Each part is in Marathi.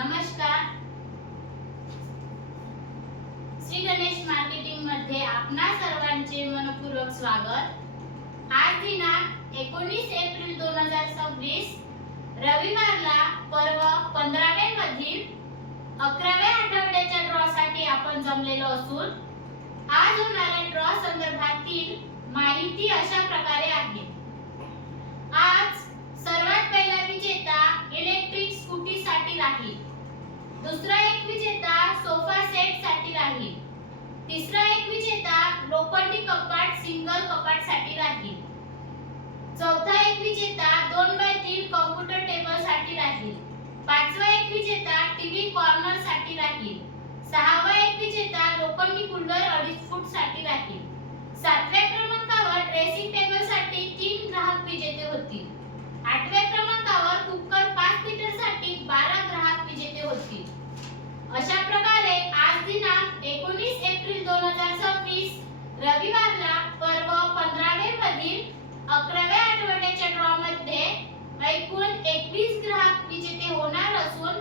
नमस्कार. श्री गणेश मार्केटिंग मध्ये आपणा सर्वांचे मनपूर्वक स्वागत. आज दिनांक 19 एप्रिल 2026 रविवारला पर्व 15व्या मधील 11व्या आठवड्याच्या ड्रॉ साठी आपण जमलेलो असून आज होणाऱ्या ड्रॉ संदर्भातील माहिती अशा प्रकारे आहे. आज सर्वात पहिला विजेता इलेक्ट्रिक स्कूटी साठी राहील. दुसरा एक विजेता सोफा सेट साठी राहील. तिसरा एक विजेता लोखंडी कपाट सिंगल कपाट साठी राहील. चौथा एक विजेता 2x3 कॉम्प्युटर टेबल साठी राहील. पाचवा एक विजेता टीव्ही कॉर्नर साठी राहील. सहावा एक विजेता लोखंडी कूलर 2.5 फूट साठी राहील. सातव्या क्रमांकावर ड्रेसिंग टेबल साठी 3 ग्राहक विजेते होतील. आठव्या क्रमांकावर कुकर 5 लिटर साठी 12 ग्राहक विजेते होतील. अशा प्रकारे आज दिनांक 19 एप्रिल 2026 रविवारला पर्व 15व्या मधील 11व्या आठवड्याच्या ड्रॉ मध्ये एकूण 21 ग्राहक विजेते होणार असून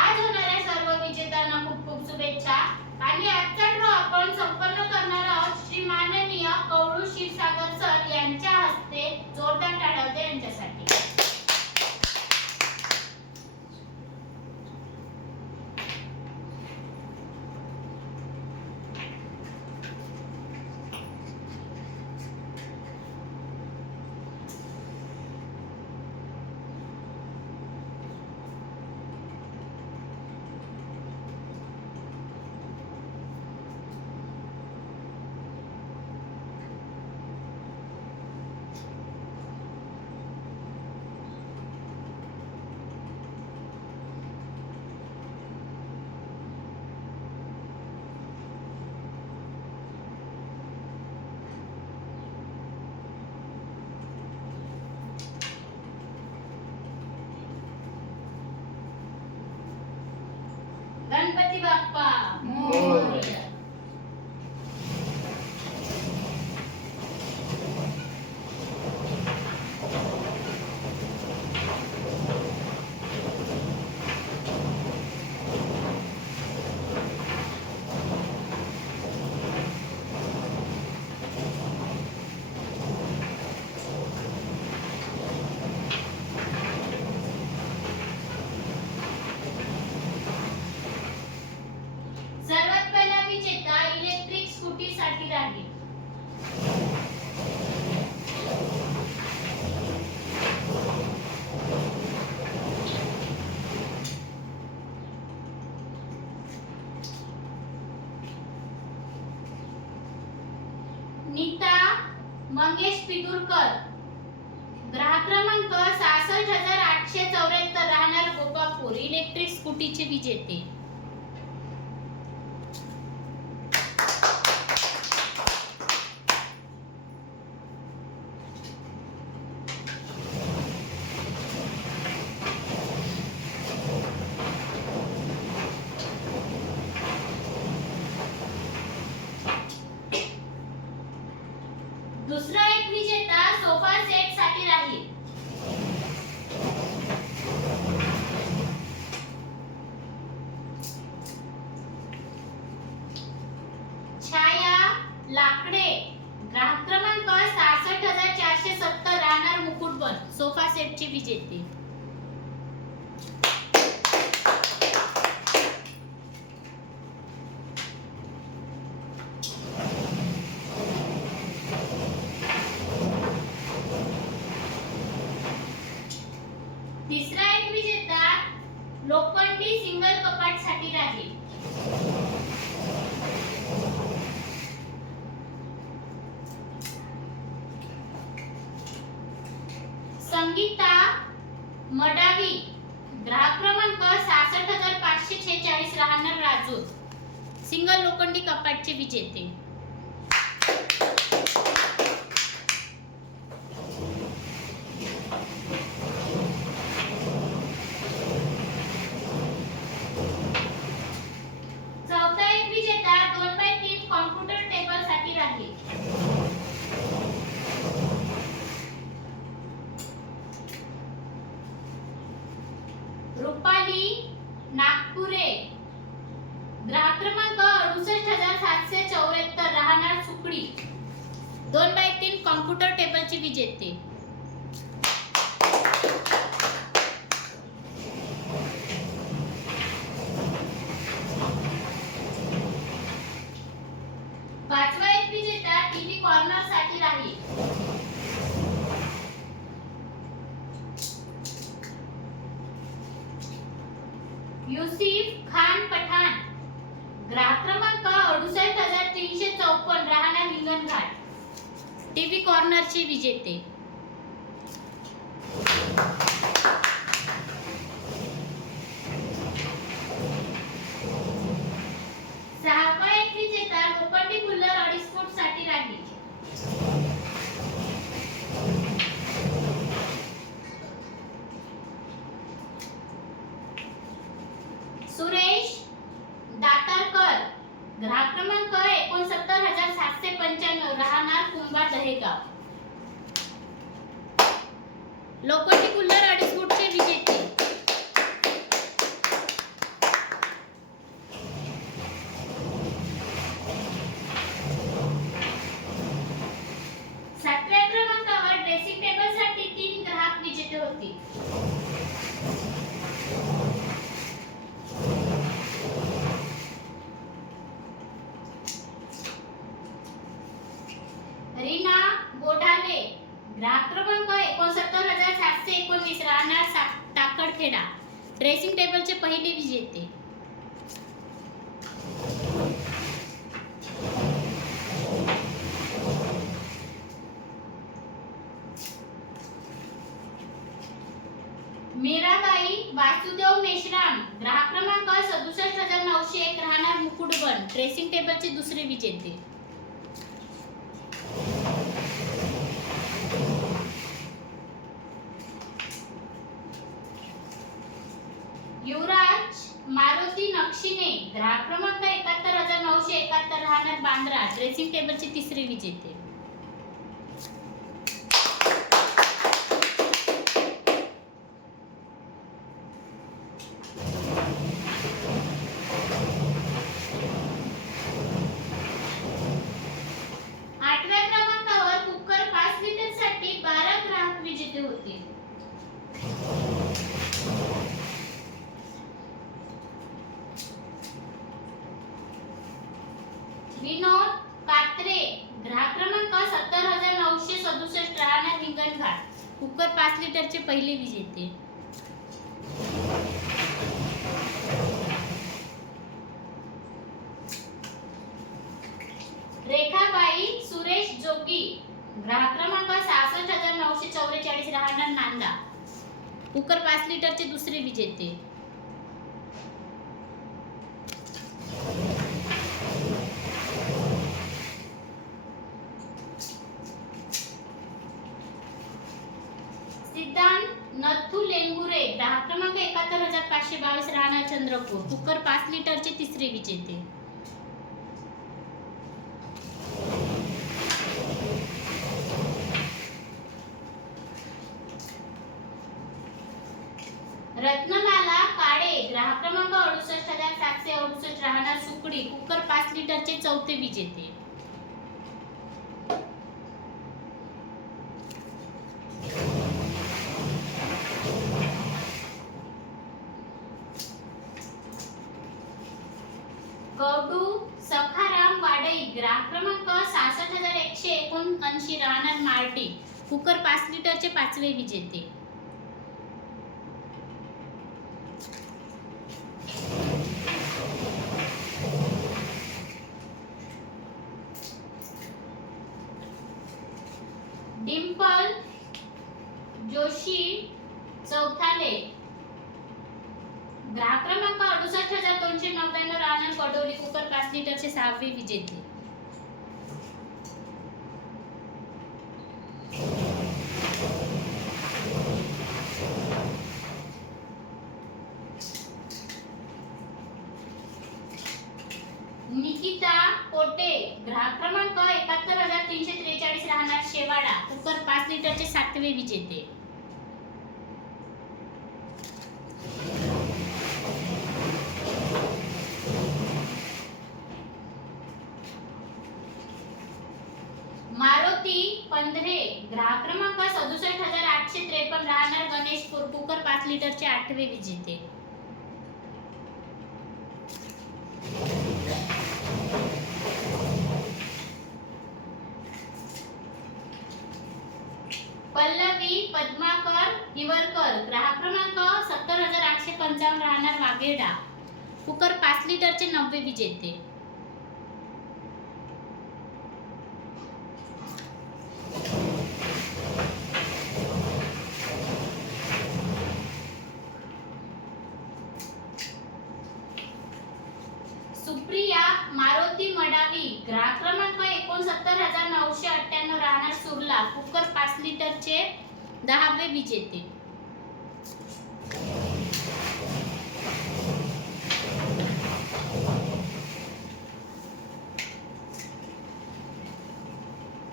आज होणाऱ्या सर्व विजेत्यांना खूप खूप शुभेच्छा. आणि आजचा ड्रॉ आपण संपन्न करणार आहोत श्री माननीय कौळू क्षीरसागर सर यांच्या हस्ते. जोरदार टाळ्या होते यांच्यासाठी. गणपती बाप्पा मोरया. सर्वात पहिला विजेता इलेक्ट्रिक स्कूटी साठी राहील. नीता मंगेश पिटूरकर, ग्राहक क्रमांक 66,874, राहणार गोपापूर, इलेक्ट्रिक स्कूटीचे विजेते. दुसरा एक विजेता सोफा सेट साठी राहील. छाया लाकडे, ग्राहक क्रमांक 66,470, राहणार मुकुटबन, सोफा सेटचे विजेते. तिसरा एक विजेता लोखंडी सिंगल कपाट साठी राहील. संगीता मडावी, ग्राहक क्रमांक 66,546, राहणार राजूर, सिंगल लोखंडी कपाटचे विजेते. चौथा एक विजेता 2x3 कॉम्प्युटर टेबल साठी राहील. रुपाली नागपुरे ग्राहक क्रमांक 68,774 राहणार सुकडी 2/3 कॉम्प्युटर टेबलचे विजेते. पाचवा एक विजेता टीव्ही कॉर्नर साठी राहील. युसिफ खान पठाण ग्राहक क्रमांक 68,354 राहणार हिंगणघाट टीव्ही कॉर्नरचे विजेते. सहावा एक विजेता लोखंडी कुल्लर 2.5 फूट साठी राहील. सुरेश दातारकर ग्राहक क्रमांक 69,795 राहणार कुंभार दहेगाव लोखंडी कुल्लर 2.5 फूटचे विजेते. सातव्या क्रमांकावर ड्रेसिंग टेबल साठी 3 ग्राहक विजेते होते. रीना बोडाले ग्राहक क्रमांक 69,719 राहणार टाकडखेडा ड्रेसिंग टेबलचे पहिले विजेते. मीराबाई वासुदेव मेश्राम ग्राहक क्रमांक 67,901 राहणार मुकुटबन ड्रेसिंग टेबलचे दुसरे विजेते. युवराज मारुती नक्षिने ग्राहक क्रमांक 71,971 राहणार बांद्रा ड्रेसिंग टेबलचे तिसरे विजेते. आठव्या क्रमांकावर कुकर 5 लिटर साठी 12 ग्राहक विजेते होते. विनोद कात्रे ग्राहक क्रमांक 70,967 राहणार हिंगणघाट कुकर 5 लिटरचे पहिले विजेते. रेखाबाई सुरेश जोगी ग्राहक क्रमांक 66,944 राहणार नांदा कुकर 5 लिटरचे दुसरे विजेते. सिद्धांत नथू लेंगुरे ग्राहक क्रमांक 71,522 राहणार चंद्रपूर कुकर 5 लिटरचे तिसरे विजेते. रत्नमाला काळे ग्राहक क्रमांक 68,768 राहणार सुकडी कुकर 5 लिटरचे चौथे विजेते. गौडू सखाराम वाडई ग्राहक क्रमांक 66,179 राहणार मार्टी कुकर 5 लिटरचे पाचवे विजेते. डिंपल जोशी चौथाले ग्राहक क्रमांक 68,299 राहणार कडोली कुकर 5 लिटरचे 6वे विजेते. निकिता कोटे ग्राहक क्रमांक 71,343 राहणार शेवाडा कुकर 5 लिटरचे 7वे विजेते. 67,853 राहणार गणेशपूर कुकर 5 लिटरचे 8वे विजेते. पल्लवी पद्माकर हिवरकर ग्राहक क्रमांक 70,855 राहणार वाघेडा कुकर 5 लिटरचे 9वे विजेते. सुप्रिया मारुती मडावी ग्राहक क्रमांक 69,998 राहणार सुरला कुकर 5 लिटरचे 10वे विजेते.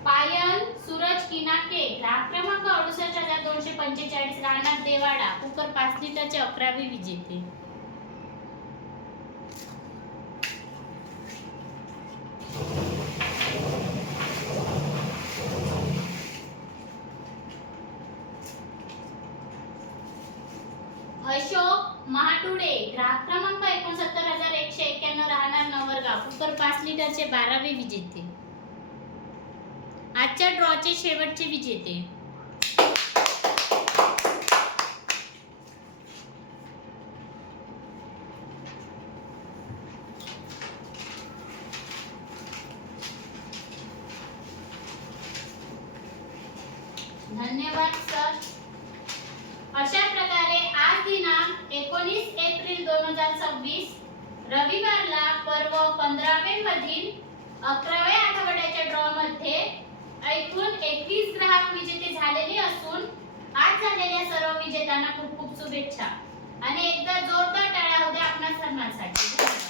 पायल सूरज किनाके ग्राहक क्रमांक 68,245 राहणार देवाडा कुकर 5 लिटरचे 11वे विजेते. अशोक महाटुडे ग्राहक क्रमांक 69,191 राहणार नवरगाव कुकर 5 लिटरचे 12वे विजेते. आजच्या ड्रॉचे शेवटचे विजेते धन्यवाद सर. अशा प्रकारे आज दिनांक 19 एप्रिल 2026 रविवारला पर्व 15वे मधील 11व्या आठवड्याच्या ड्रॉ मध्ये एकूण 21 ग्राहक विजेते झालेले असून आज झालेल्या सर्व विजेत्यांना खूप खूप शुभेच्छा आणि एकदा जोरदार टाळ्या होऊ द्या आपल्या सर्वांसाठी.